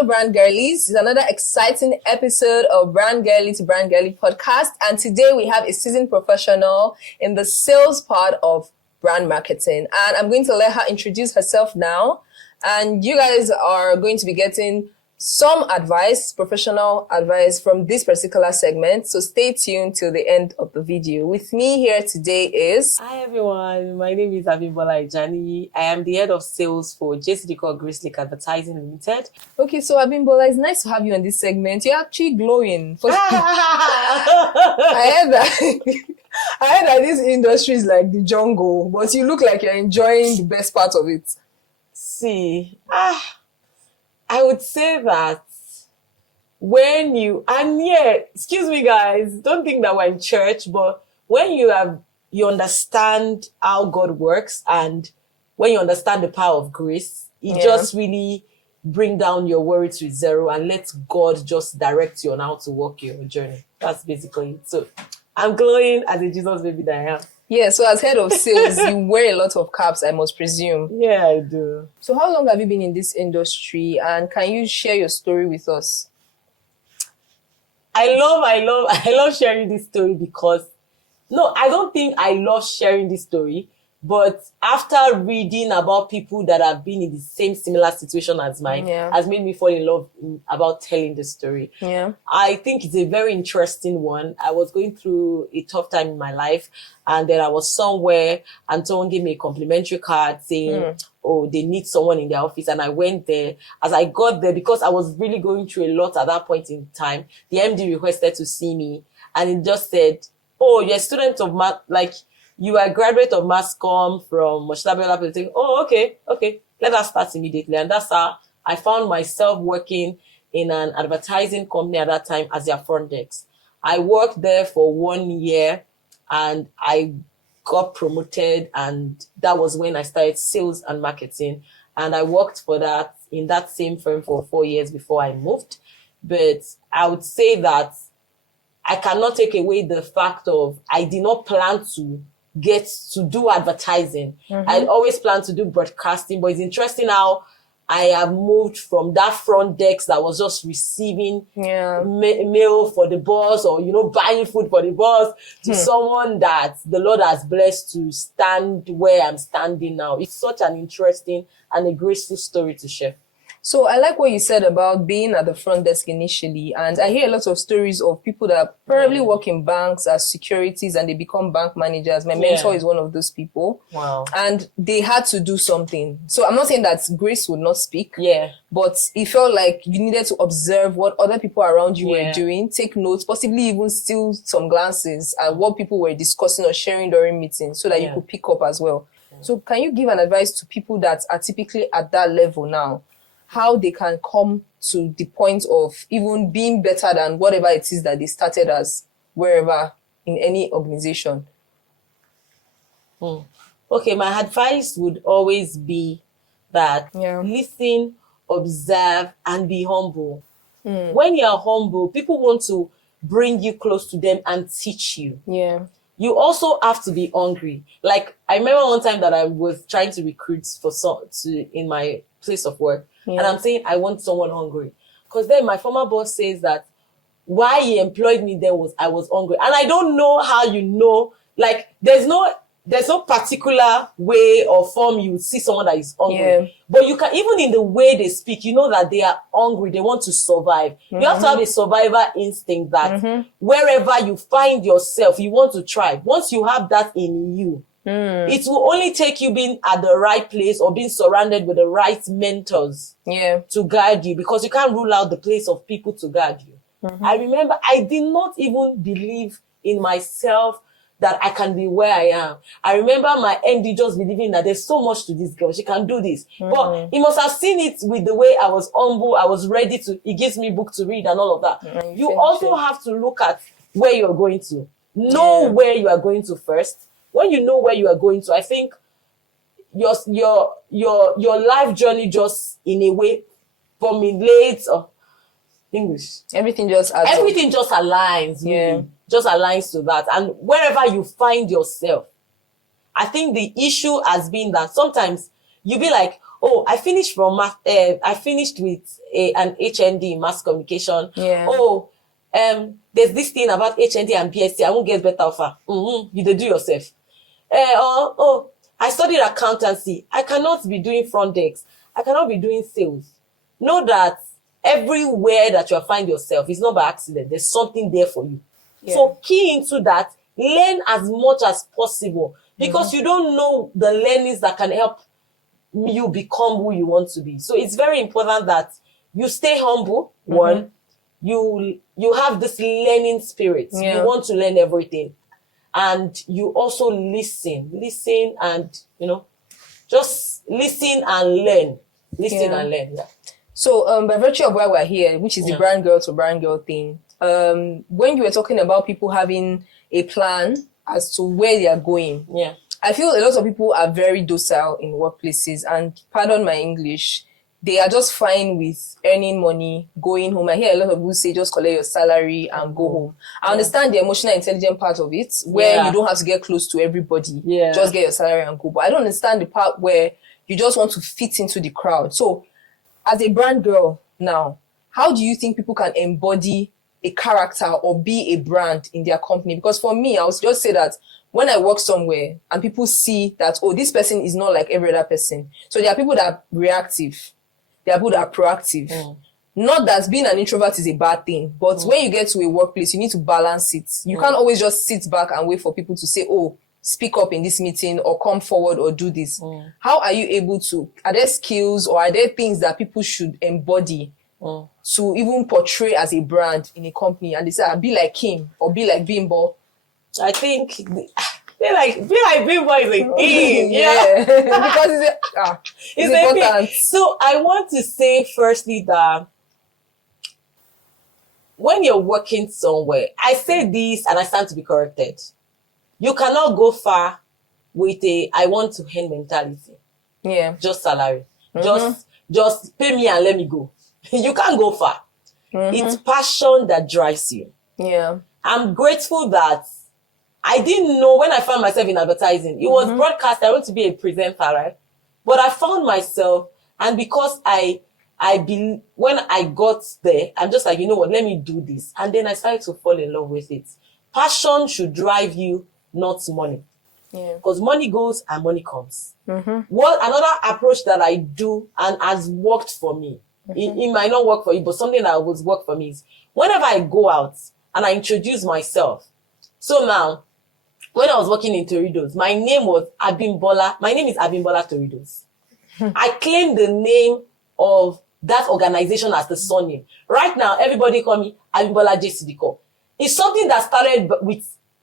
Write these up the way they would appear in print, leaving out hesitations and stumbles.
Hello, Brand Girlies. It's another exciting episode of Brand Girly to Brand Girly podcast. And today we have a seasoned professional in the sales part of brand marketing. And I'm going to let her introduce herself now. And you guys are going to be getting some advice, professional advice from this particular segment. So stay tuned till the end of the video. With me here today is... Hi everyone, my name is Abimbola Ijani. I am the head of sales for JCD Grace Lake Advertising Limited. Okay, so Abimbola, it's nice to have you on this segment. You're actually glowing. I heard that this industry is like the jungle, but you look like you're enjoying the best part of it. See, I would say that when you, and yeah, excuse me guys, don't think that we're in church, but when you understand how God works and when you understand the power of grace, it just really bring down your worry to zero and let God just direct you on how to walk your journey. That's basically it. So I'm glowing as a Jesus baby that I am. Yeah, so as head of sales, you wear a lot of caps, I must presume. Yeah, I do. So how long have you been in this industry, and can you share your story with us? I love sharing this story because, no, I don't think I love sharing this story, but after reading about people that have been in the same similar situation as mine, has made me fall in love about telling the story. Yeah. I think it's a very interesting one. I was going through a tough time in my life, and then I was somewhere and someone gave me a complimentary card saying, oh, they need someone in their office. And I went there. As I got there, because I was really going through a lot at that point in time, the MD requested to see me, and it just said, oh, you're a student of math, like, you are a graduate of mass comm from Moshlabiola Polytechnic. Oh, okay. Let us start immediately. And that's how I found myself working in an advertising company at that time as their front desk. I worked there for 1 year and I got promoted, and that was when I started sales and marketing. And I worked for that in that same firm for 4 years before I moved. But I would say that I cannot take away the fact of I did not plan to get to do advertising. I always planned to do broadcasting, but it's interesting how I have moved from that front desk that was just receiving mail for the boss or, buying food for the boss to someone that the Lord has blessed to stand where I'm standing now. It's such an interesting and a graceful story to share. So I like what you said about being at the front desk initially. And I hear a lot of stories of people that probably work in banks as securities and they become bank managers. My mentor is one of those people. Wow. And they had to do something. So I'm not saying that grace would not speak. Yeah. But it felt like you needed to observe what other people around you were doing, take notes, possibly even steal some glances at what people were discussing or sharing during meetings so that you could pick up as well. So can you give an advice to people that are typically at that level now? How they can come to the point of even being better than whatever it is that they started as wherever in any organization? Okay, my advice would always be that listen, observe, and be humble. When you're humble, people want to bring you close to them and teach you. Yeah. You also have to be hungry. Like, I remember one time that I was trying to recruit in my place of work. And I'm saying, I want someone hungry. Because then my former boss says that why he employed me there was I was hungry. And I don't know how like, there's no particular way or form you see someone that is hungry. Yeah. But you can, even in the way they speak, you know that they are hungry. They want to survive. You have to have a survivor instinct that wherever you find yourself, you want to try. Once you have that in you, it will only take you being at the right place or being surrounded with the right mentors to guide you, because you can't rule out the place of people to guide you. I remember I did not even believe in myself that I can be where I am. I remember my MD just believing that there's so much to this girl. She can do this. But he must have seen it with the way I was humble. I was ready he gives me book to read and all of that. You also have to look at where you're going to. Know where you are going to first. When you know where you are going to, I think your life journey just in a way formulates English. Everything just aligns. Really. Just aligns to that. And wherever you find yourself, I think the issue has been that sometimes you be like, oh, I finished from I finished with an HND in mass communication. Yeah. Oh, there's this thing about HND and BSc. I won't get better offer. You do yourself. Oh, I studied accountancy. I cannot be doing front desk. I cannot be doing sales. Know that everywhere that you find yourself is not by accident. There's something there for you. Yeah. So key into that. Learn as much as possible because you don't know the learnings that can help you become who you want to be. So it's very important that you stay humble. One, you have this learning spirit. Yeah. You want to learn everything. And you also listen and, just listen and learn. Listen and learn. Yeah. So, by virtue of why we're here, which is the brand girl to brand girl thing, when you were talking about people having a plan as to where they are going, I feel a lot of people are very docile in workplaces, and pardon my English, they are just fine with earning money, going home. I hear a lot of people say just collect your salary and go home. I understand the emotional intelligent part of it, where you don't have to get close to everybody. Just get your salary and go. But I don't understand the part where you just want to fit into the crowd. So as a brand girl now, how do you think people can embody a character or be a brand in their company? Because for me, I would just say that when I work somewhere and people see that, oh, this person is not like every other person. So there are people that are reactive. There are people that are proactive. Not that being an introvert is a bad thing, but when you get to a workplace, you need to balance it. You can't always just sit back and wait for people to say, oh, speak up in this meeting or come forward or do this. How are you able to, are there skills or are there things that people should embody to even portray as a brand in a company? And they say, be like Kim or be like Bimbo. I think be like Bimbo is a thing. Because it's important. So I want to say firstly that when you're working somewhere, I say this and I stand to be corrected. You cannot go far with a I want to earn mentality. Just salary. Just pay me and let me go. You can't go far. It's passion that drives you. I'm grateful that I didn't know when I found myself in advertising. It was broadcast. I want to be a presenter, right? But I found myself, and because when I got there, I'm just like, you know what, let me do this. And then I started to fall in love with it. Passion should drive you, not money. Because money goes and money comes. What another approach that I do and has worked for me, it might not work for you, but something that will work for me is whenever I go out and I introduce myself. So now, when I was working in Toridos, my name was Abimbola. My name is Abimbola Toridos. I claim the name of that organization as the surname. Right now, everybody call me Abimbola JCDCO. It's something that started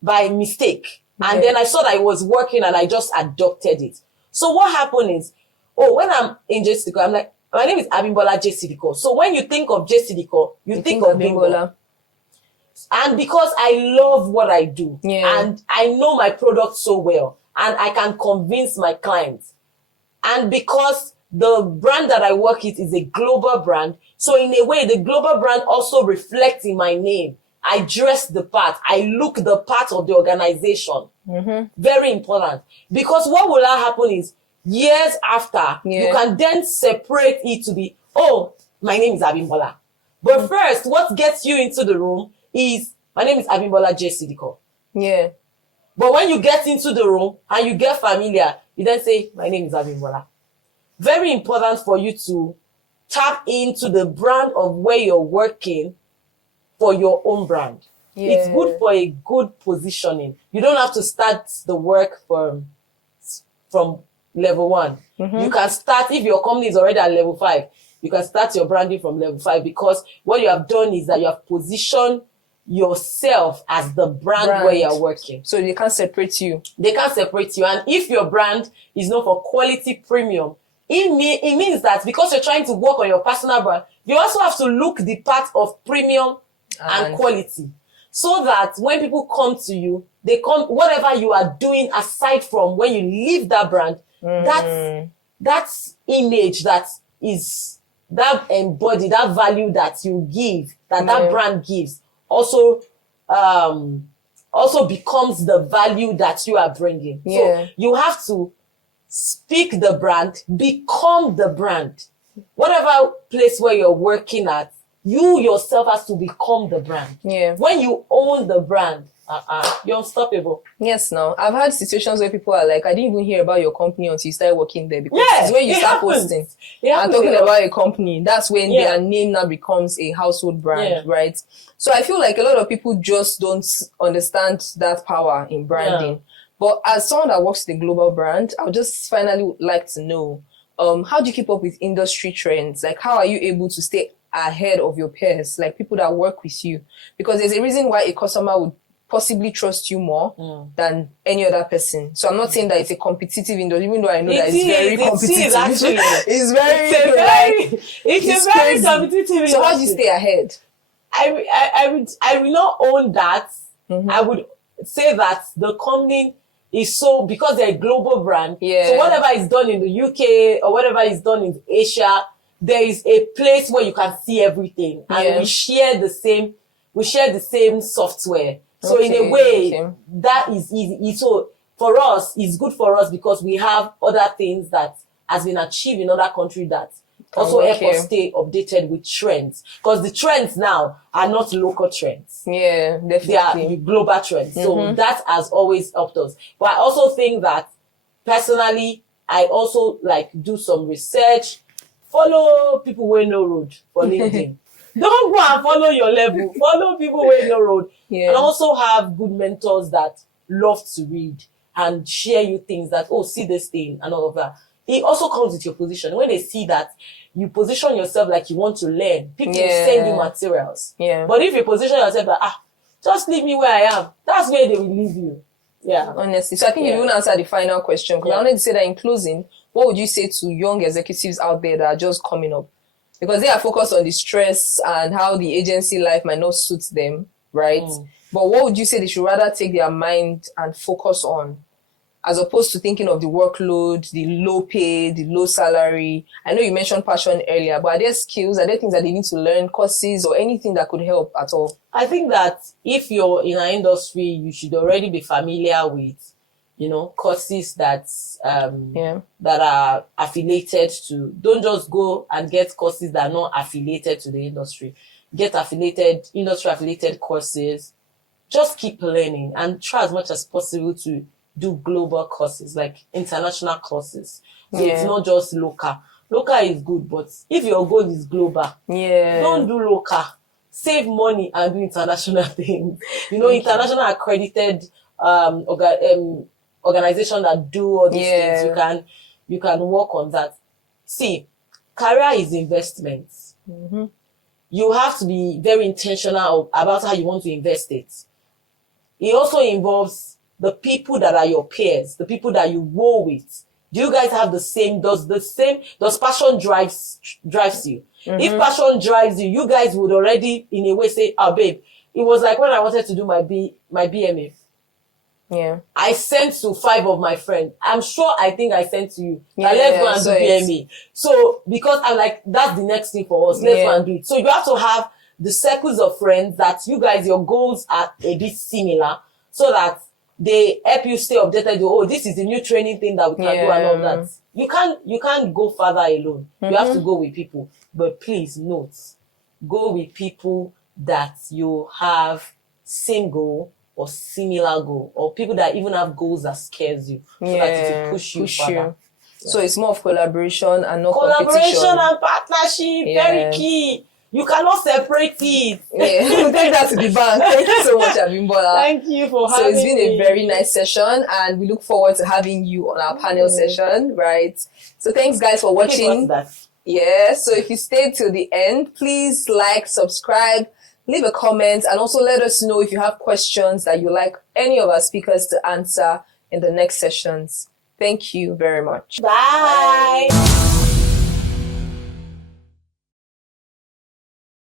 by mistake. And then I saw that it was working and I just adopted it. So what happened is, when I'm in JCDCO, I'm like, my name is Abimbola JCDCO. So when you think of JCDCO, you think of Bimbola. And because I love what I do and I know my product so well and I can convince my clients, and because the brand that I work with is a global brand, so in a way the global brand also reflects in my name. I dress the part. I look the part of the organization. Very important. Because what will happen is years after, you can then separate it to be, my name is Abimbola. But first, what gets you into the room is, my name is Abimbola JCDCO. But when you get into the room and you get familiar, you then say, my name is Abimbola. Very important for you to tap into the brand of where you're working for your own brand. It's good for a good positioning. You don't have to start the work from level 1. You can start, if your company is already at level 5, you can start your branding from level 5, because what you have done is that you have positioned yourself as the brand where you're working. So they can't separate you. They can't separate you. And if your brand is known for quality premium, it means that because you're trying to work on your personal brand, you also have to look the part of premium and quality. So that when people come to you, they come, whatever you are doing aside from when you leave that brand, that's image that is, that embody, that value that you give, that brand gives, also becomes the value that you are bringing. So you have to speak the brand, become the brand. Whatever place where you're working at, you yourself has to become the brand. Yeah. When you own the brand, you're unstoppable. Yes, now I've had situations where people are like, I didn't even hear about your company until you started working there, because Yeah, it's when you it start happens. posting It and happens talking a lot. about a company, that's when Yeah. their name now becomes a household brand, Yeah. right? So I feel like a lot of people just don't understand that power in branding. Yeah. But as someone that works with a global brand, I would just finally would like to know, how do you keep up with industry trends? Like, how are you able to stay ahead of your peers, like people that work with you? Because there's a reason why a customer would possibly trust you more than any other person. So I'm not saying that it's a competitive industry, even though I know that it's very competitive. It is actually. It's very, it's a very crazy. competitive So how do you industry. stay ahead? I will not own that. I would say that the company is so, because they're a global brand. Yeah. So whatever is done in the UK or whatever is done in Asia, there is a place where you can see everything, and we share the same software. So in a way, that is easy. So for us, it's good for us because we have other things that has been achieved in other countries that also help us stay updated with trends. Because the trends now are not local trends. Yeah, definitely. They are the global trends. So that has always helped us. But I also think that personally, I also like do some research, follow people who know road for LinkedIn. Don't go and follow your level. Follow people who know road. Yeah. And also have good mentors that love to read and share you things that, oh, see this thing and all of that. It also comes with your position. When they see that you position yourself like you want to learn, people will send you materials. Yeah. But if you position yourself like, just leave me where I am, that's where they will leave you. Yeah. Honestly. So I think you didn't answer the final question, because I wanted to say that in closing, what would you say to young executives out there that are just coming up? Because they are focused on the stress and how the agency life might not suit them, right? But what would you say they should rather take their mind and focus on, as opposed to thinking of the workload, the low pay, the low salary? I know you mentioned passion earlier, but are there skills, are there things that they need to learn, courses or anything that could help at all? I think that if you're in an industry, you should already be familiar with, courses that that are affiliated to. Don't just go and get courses that are not affiliated to the industry. Get industry affiliated courses. Just keep learning and try as much as possible to do global courses, like international courses. So it's not just local. Local is good, but if your goal is global, don't do local. Save money and do international things. International accredited organization that do all these things. You can work on that. See, career is investments. You have to be very intentional about how you want to invest it. It also involves the people that are your peers, the people that you roll with. Do you guys have does passion drives you? If passion drives you, you guys would already in a way say, babe, it was like when I wanted to do my BMA. Yeah. I sent to 5 of my friends. I'm sure I sent to you. Let's go and do BMA. So because I'm like, that's the next thing for us. Let's go and do it. So you have to have the circles of friends that you guys, your goals are a bit similar, so that they help you stay updated. This is the new training thing that we can do and all that. You can't go further alone. You have to go with people. But please note, go with people that you have same goal or similar goal, or people that even have goals that scares you, so that it will push you further. Yeah. So it's more of collaboration and not collaboration competition. And partnership, very key. You cannot separate it. We'll take that to the bank. Thank you so much, Abimbola. Thank you for having me. So it's been a very nice session, and we look forward to having you on our panel session, right? So thanks, guys, for watching. Yeah, so if you stayed till the end, please like, subscribe, leave a comment, and also let us know if you have questions that you like any of our speakers to answer in the next sessions. Thank you very much. Bye.